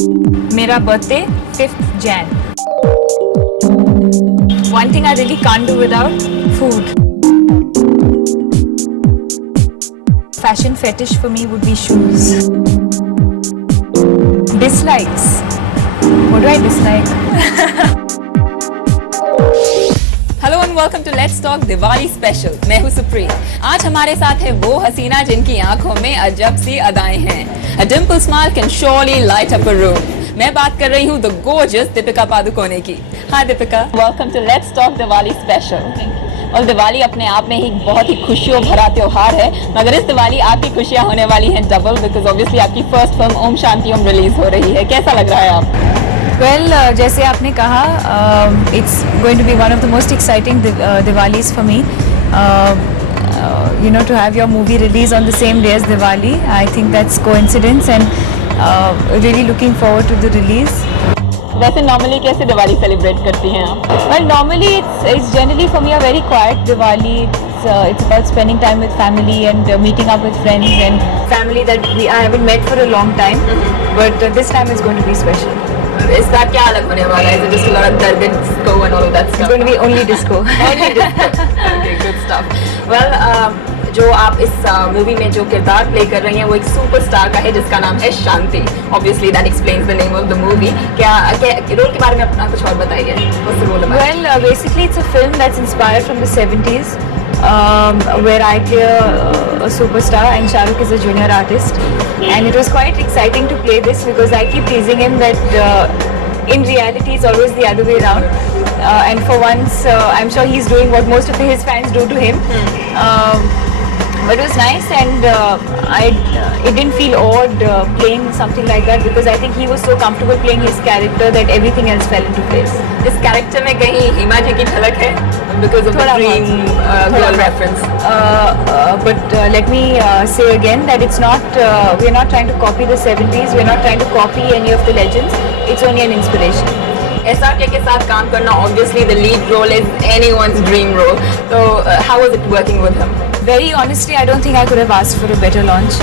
मेरा birthday 5th Jan. One thing I really can't do without food. Fashion fetish for me would be shoes. Dislikes. What do I dislike? Hello and welcome to let's talk Diwali special. मैं हूँ supreme. आज हमारे साथ है वो हसीना जिनकी आंखों में अजब सी अदाएं हैं। A dimple smile can surely light up a room। मैं बात कर रही हूँ द गोर्जियस दीपिका पादुकोणे की। Hi Deepika, welcome to let's talk Diwali special. और दिवाली अपने आप में ही बहुत ही खुशियों भरा त्योहार है, मगर इस दिवाली आपकी खुशियाँ होने वाली हैं डबल, बिकॉज ऑब्वियसली आपकी first film Om Shanti Om release हो रही है। कैसा लग रहा है आप? Well, जैसे आपने कहा, it's going to be one of the most exciting Diwalis for me. To have your movie release on the same day as Diwali, I think that's coincidence, and really looking forward to the release. वैसे normally कैसे Diwali celebrate करती हैं आप? Well, normally it's generally for me a very quiet Diwali. It's about spending time with family and meeting up with friends and family that I haven't met for a long time. But this time is going to be special. इस बार क्या अलग होने वाला है? Just a lot of dark disco and all of that stuff. It's going to be only disco. Only disco. Okay, good stuff. Well, जो आप इस movie में जो किरदार प्ले कर रही हैं वो एक सुपरस्टार का है जिसका नाम है शांति। Obviously that explains the name of the movie. क्या रोल के बारे में अपना कुछ और बताइए? What's the role about? Well, basically it's a film that's inspired from the 70s, where I play a superstar and Shah Rukh is a junior artist, and it was quite exciting to play this because I keep teasing him that in reality it's always the other way around, and for once I'm sure he's doing what most of his fans do to him. But it was nice, and it didn't feel odd playing something like that because I think he was so comfortable playing his character that everything else fell into place. इस character में कहीं हिमा जी की झलक है because of the dream girl reference. But let me say again that it's not. We're not trying to copy the 70s. We're not trying to copy any of the legends. It's only an inspiration. SRK के साथ काम करना obviously the lead role is anyone's dream role. So how was it working with him? Very honestly, I don't think I could have asked for a better launch.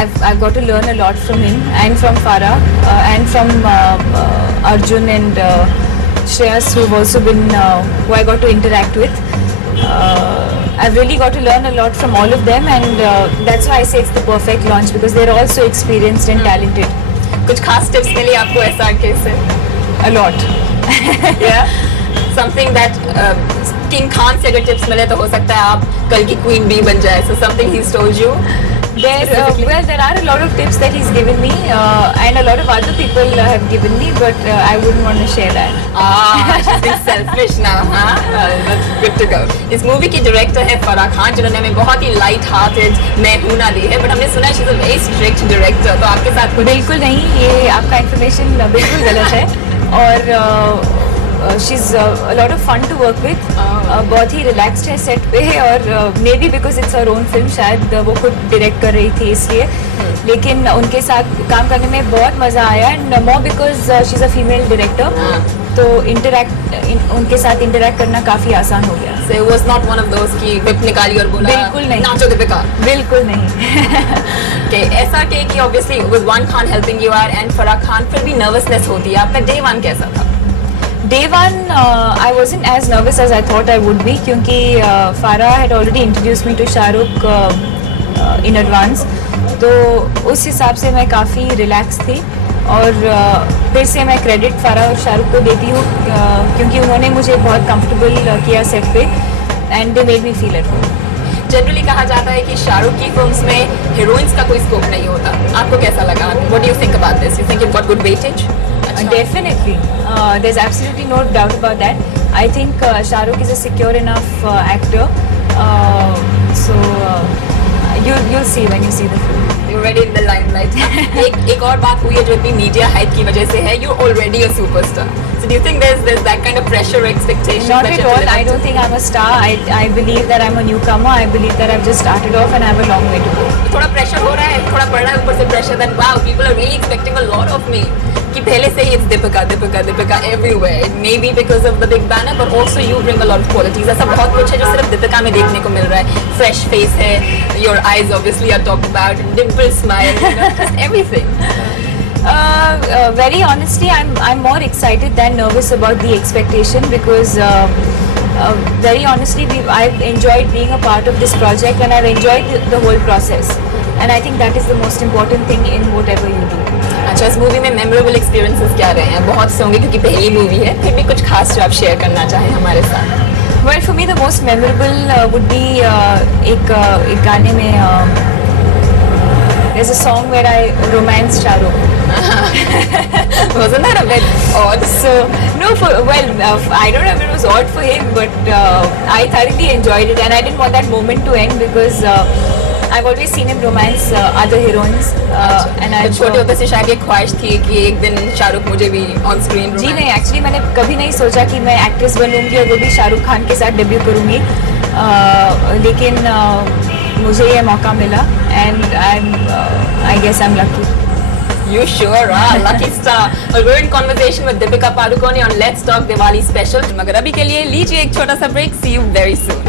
I've got to learn a lot from him and from Farah and from Arjun and Shreyas, who've also been who I got to interact with. I've really got to learn a lot from all of them, and that's why I say it's the perfect launch because they're all so experienced and talented. कुछ खास tips मिली आपको SRK से? A lot. Yeah. Something that King Khan से अगर tips मिले तो हो सकता है आप कल की क्वीन भी बन जाए. So something he's told you? There are a lot of tips that he's given me, and a lot of other people have given me, but I wouldn't want to share that. She's being selfish now, huh? That's good to go. इस movie की director है फराह खान, जिन्होंने हमें बहुत ही light hearted मैं हूं ना दी है, बट हमने सुना है she's a very strict director. तो आपके साथ कुछ? बिल्कुल नहीं, ये आपका इन्फॉर्मेशन बिल्कुल गलत है, और she's a lot of fun to work with. बहुत ही relaxed है सेट पे, और maybe because it's her own film, शायद वो खुद डायरेक्ट कर रही थी इसलिए, लेकिन उनके साथ काम करने में बहुत मज़ा आया, and more because she's a female director, तो उनके साथ इंटरेक्ट करना काफ़ी आसान हो गया. So it was not one of those कि whip निकाली और बोला बिल्कुल नहीं, नाचो दीपिका. बिल्कुल नहीं. Okay, SRK की obviously with one Khan helping you out and Farah Khan, फिर भी nervousness होती है. आपका day one कैसा था? Day one, I wasn't as nervous as I thought I would be क्योंकि Farah had already introduced me to Shah Rukh in advance, तो उस हिसाब से मैं काफ़ी रिलैक्स थी, और फिर से मैं क्रेडिट फारा और शाहरुख को देती हूँ क्योंकि उन्होंने मुझे बहुत कंफर्टेबल किया सेट पे, and they made me feel at home. Generally कहा जाता है कि शाहरुख की फिल्म्स में हीरोइंस का कोई स्कोप नहीं होता. आपको कैसा लगा? What do you think about this? You think it got good weightage? Definitely. There's absolutely no doubt about that. I think Shah Rukh is a secure enough actor. So you'll see when you see the film. You're already in the limelight. एक और बात हुई है जो इतनी media hype की वजह से है. You're already a superstar. So do you think there's that kind of pressure or expectation? Not at all. I don't think I'm a star. I believe that I'm a newcomer. I believe that I've just started off and I have a long way to go. थोड़ा pressure हो रहा है, थोड़ा पड़ रहा है ऊपर से pressure that wow, people are really expecting a lot of me. कि पहले से ही it's Deepika everywhere. It may be because of the big banner, but also you bring a lot of qualities. ऐसा बहुत कुछ है जो सिर्फ दीपिका में देखने को मिल रहा है. Fresh face है, your eyes obviously are talked about, dimple smile, just everything. very honestly, I'm more excited than nervous about the expectation because very honestly, I've enjoyed being a part of this project and I've enjoyed the whole process. And I think that is the most important thing in whatever you do. अच्छा, इस movie में memorable experiences क्या रहे हैं? बहुत से होंगे क्योंकि पहली मूवी है, फिर भी कुछ खास जो आप शेयर करना चाहें हमारे साथ. Well, for me, the most memorable would be एक गाने में there's a song where I romance Shahrukh. Wasn't that a bit odd? So no, I don't know if it was odd for him, but I thoroughly enjoyed it, and I didn't want that moment to end because I've always seen him romance other heroines, and I. तो छोटे होते से शायद ये ख्वाहिश थी कि एक दिन शाहरुख मुझे भी ऑन स्क्रीन. जी नहीं, एक्चुअली मैंने कभी नहीं सोचा कि मैं एक्ट्रेस बनूंगी और वो भी शाहरुख खान के साथ डेब्यू करूंगी, लेकिन मुझे ये मौका मिला and I guess I am lucky. You sure are lucky star. और we're in conversation with Deepika Padukone on Let's Talk Diwali Special. मगर अभी के लिए लीजिए एक छोटा सा break. See you very soon.